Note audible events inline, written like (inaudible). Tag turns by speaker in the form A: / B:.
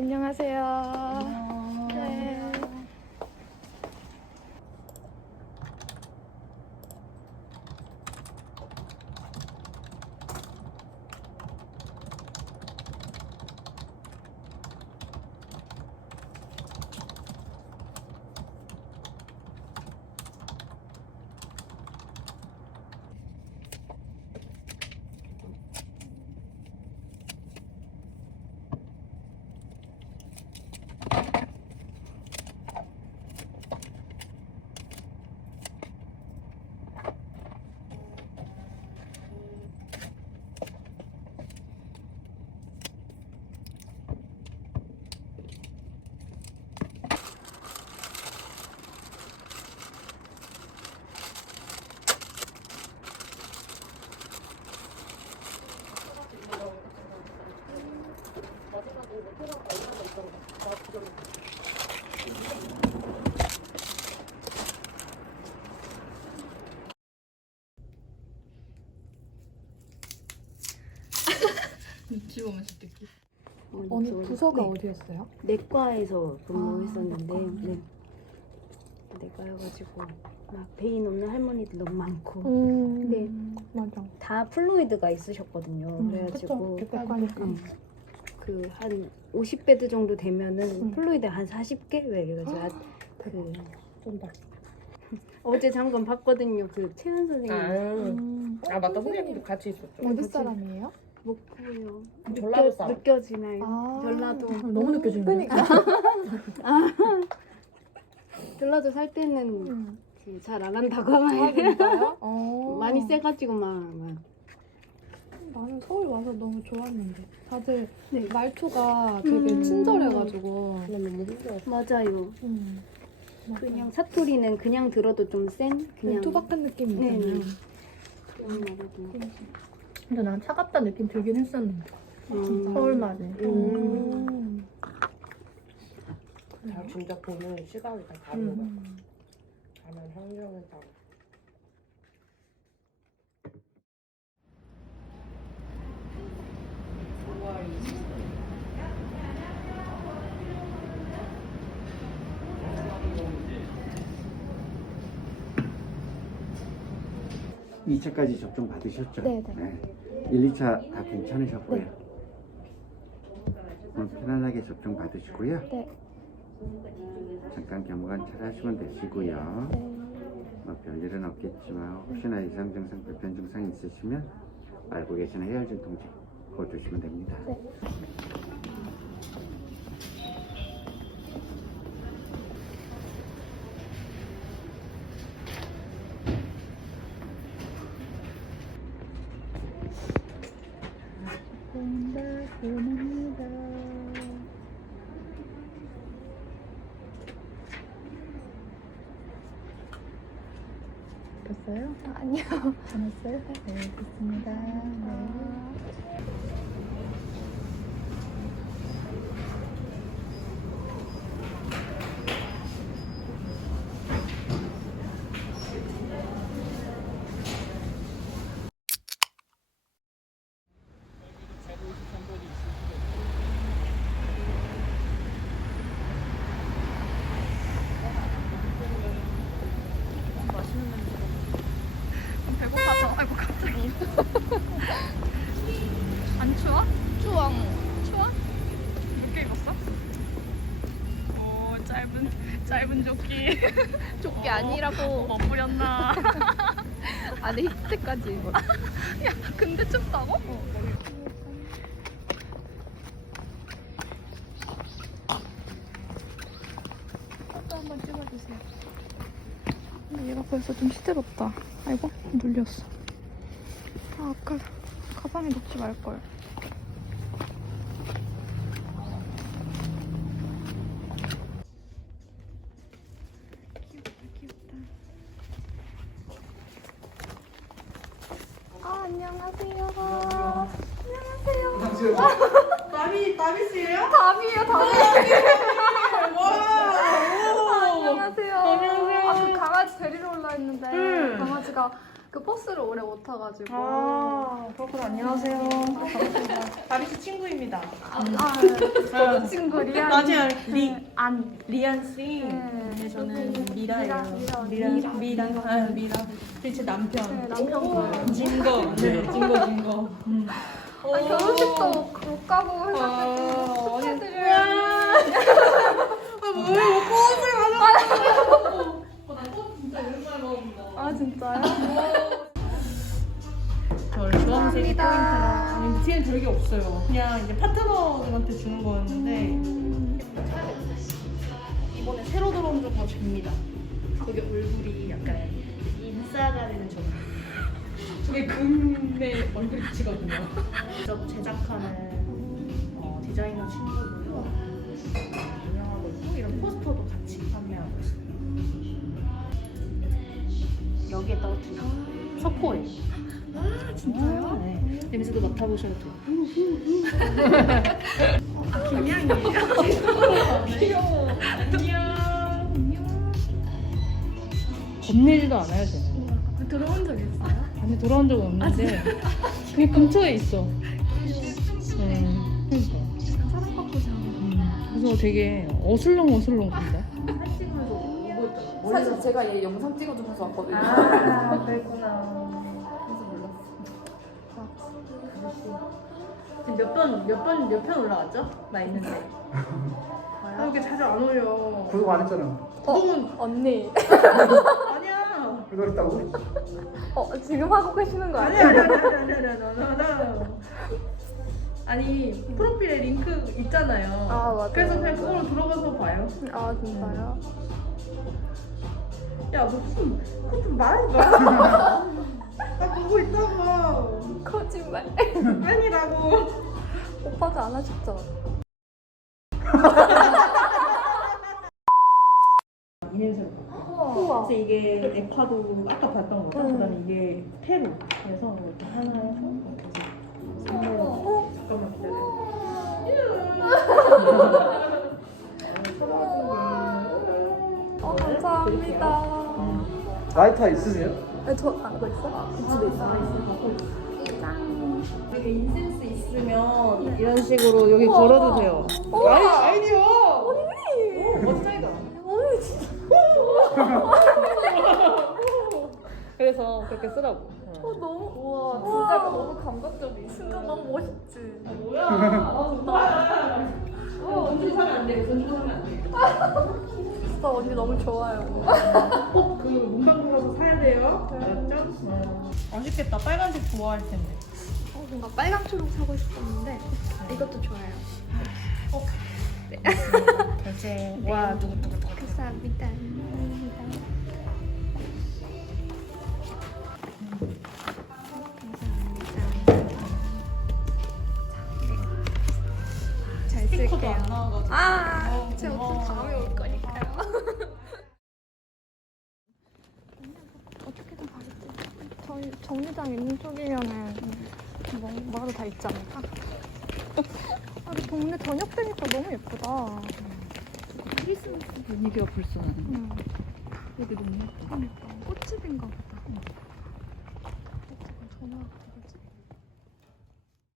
A: 안녕하세요. 네.
B: 보면서 듣기.
A: 언니 부서가
C: 네.
A: 어디였어요?
C: 내과에서 근무했었는데
A: 아, 내과.
C: 네. 내과여가지고 막 베인 없는 할머니들 너무 많고
A: 음,
C: 네.
A: 맞아.
C: 다 플루이드가 있으셨거든요.
A: 음,
C: 그래가지고
A: 그쵸. 객관이니까.
C: 그 한 50베드 정도 되면은
A: 음.
C: 플루이드 한 40개 왜 이래가지고 아, 그
A: 쏜다. (laughs)
C: 어제 잠깐 봤거든요. 그 채연 선생님
B: 아,
A: 음.
B: 아 맞다. 선생님도 같이 있었죠.
A: 어디 사람이에요?
C: 목포요.
B: 전라도
C: 느껴,
B: 사람.
C: 느껴지나요?
A: 아.
C: 전라도
B: 너무 느껴지는데?
A: 그러니까. (laughs) (laughs)
C: 전라도 살 때는
A: 음.
C: 잘안 한다고
A: 아,
C: 하면
A: 진짜요? 어.
C: 많이 세가지고 막, 막.
A: 나는 서울 와서 너무 좋았는데 다들
C: 네.
A: 말투가 되게
C: 음.
A: 친절해가지고
B: 너무 힘들었어.
C: 맞아요.
A: 음.
C: 그냥 사투리는 그냥 들어도 좀 센
A: 그냥
C: 그냥
A: 투박한 느낌이
C: 네,
A: 있잖아요.
C: 네. 그냥 말해도
D: 근데 난 차갑다 느낌 들긴 했었는데
C: 음.
D: 서울 맛에
A: 음.
B: 다 진짜 시각이 다 다른 거.
A: 음.
B: 가면 환경은 다르고.
E: 이차까지 접종 받으셨죠?
A: 네, 네.
E: 네. 1, 2차 다 괜찮으셨고요. 오늘 편안하게 접종 받으시고요.
A: 네.
E: 잠깐 경관 찰하시면 되시고요.
A: 네.
E: 뭐 별일은 없겠지만 혹시나 이상 증상, 불편 증상 있으시면 알고 계시는 해열진 통제 그거 주시면 됩니다.
A: 네. 본다 보냅니다. 됐어요? 아니요. 안 했어요? 네, 됐습니다. 네.
F: 배고파서 아이고 갑자기 안 추워? 추워 추워? 몇개 입었어? 오 짧은 조끼 (laughs)
G: 조끼 아니라고
F: 뭐 뿌렸나 (laughs)
G: 안에 히트까지 입어. (laughs)
F: 야 근데 춥다고?
G: 또 한 번 찍어주세요. 근데 얘가 벌써 좀 시들었다. 아이고 눌렸어. 아 아까 가방에 넣지 말 걸. 아 안녕하세요.
H: 나비 나비 씨예요?
G: 답이에요 답이.
H: 와.
G: 안녕하세요. 아, 그 강아지 데리러 올라 했는데 강아지가 그 버스를 오래 못 타가지고.
H: 아, 그렇구나. 안녕하세요. 다비씨 친구입니다.
G: 아, 아, 친구 리안.
H: 맞아요.
G: 네.
H: 리, 안, 리안 씨.
G: 네.
H: 네, 저는 미라예요.
G: 미라,
H: 미라,
G: 미라,
H: 미라.
G: 미라.
H: 아, 미라. 그리고 제 남편.
G: 네, 남편분.
H: 진거. 네, 진거, 진거. 음.
G: 아, 결혼식도 못 가고 해가지고
H: 아,
G: 축하드려요. (laughs)
H: 아, 뭐야, 꽃을 가져왔어.
G: 아 진짜요? (laughs)
H: 저 주황색이 포인트라. 아니, 뒤엔 별게 없어요. 그냥 이제 파트너들한테 주는 거였는데. 이번에 새로 들어온 좀더 줍니다. 저게 얼굴이 약간 인싸가 되는 저. 저게 금의 얼굴이 붙이거든요. 직접 제작하는 어, 디자이너 친구고요. 운영하고 있고 이런 포스터도 같이 판매하고 있어요. 여기에 떨어뜨려. 석고에. 아 진짜요? 네. 냄새도 맡아보셔도 돼요. 김양이에요. (laughs) 귀여워. 안녕. 겁내지도 않아요, 쟤는.
G: 들어온 적 있어요?
H: 안에 돌아온 적은 없는데 그게 근처에 있어. 네. 그러니까.
G: 사랑받고자
H: 음, 그래서 되게 어슬렁 어슬렁 간다.
A: 사실 제가 얘 영상 찍어주면서 왔거든요.
H: 아, 그랬구나. 지금 몇 번, 몇 번, 몇 편 올라왔죠? 나 있는데. (laughs) 아, 이렇게 자주 안 올려.
E: 구독 안 했잖아.
H: 구독은
G: 언니. (laughs)
H: 아니야.
E: 구독했다고?
G: 어 지금 하고 계시는 거
H: 아니야,
G: 아니에요?
H: 아니야, 아니야, 아니야, 아니야, 아니야, 아니야. 아니, 프로필에 링크 있잖아요.
G: 아, 맞아요.
H: 그래서 그냥 그걸로 들어가서 봐요.
G: 아 진짜요?
H: 야, 너 좀, 그거 좀 말하지 마. (laughs) 나 보고 있다고.
G: 거짓말.
H: 아니라고.
G: 오빠가 안 하셨죠?
H: 이 냄새로 바꿔요. 그래서 이게 에콰도 아까 봤던 거죠? 그다음에 이게 페루. 그래서 이렇게 하나 해서 이렇게 해서 선물로 잠깐만 기다려.
G: 어 감사합니다.
E: 라이터 있으세요?
G: 네, 저 안고 있어? 집에 있어.
H: 이게 인센스 있으면 이런 식으로 여기 걸어도 돼요. 아이, 아이디어! 언니! 멋쟁이다.
G: 언니 진짜. (laughs)
H: 그래서 그렇게 쓰라고.
G: 어, 너무 우와 진짜 너무 감각적이. 순간 너무 멋있지.
H: 뭐야? 아, 뭐야? 어, 언니 사면 안 돼. 돈 주고 사면 안 돼.
G: 진짜 언니 너무 좋아요.
H: 꼭그 문방구 가서 사야 돼요. 알았죠? 어. 아쉽겠다. 빨간색 좋아할 텐데.
G: 어, 뭔가 빨강 초록 사고 싶었는데 이것도 좋아요.
H: 결제. 와, 누구 누구.
G: 감사합니다. 잘 정류장 있는 쪽이면은 뭐 뭐라도 다 있지 않을까? (laughs) 아, 근데 동네 저녁 되니까 너무 예쁘다.
C: 크리스마스 분위기가 벌써 나네.
G: 응.
C: 여기 너무 예뻐.
G: 그러니까 꽃집인가 보다.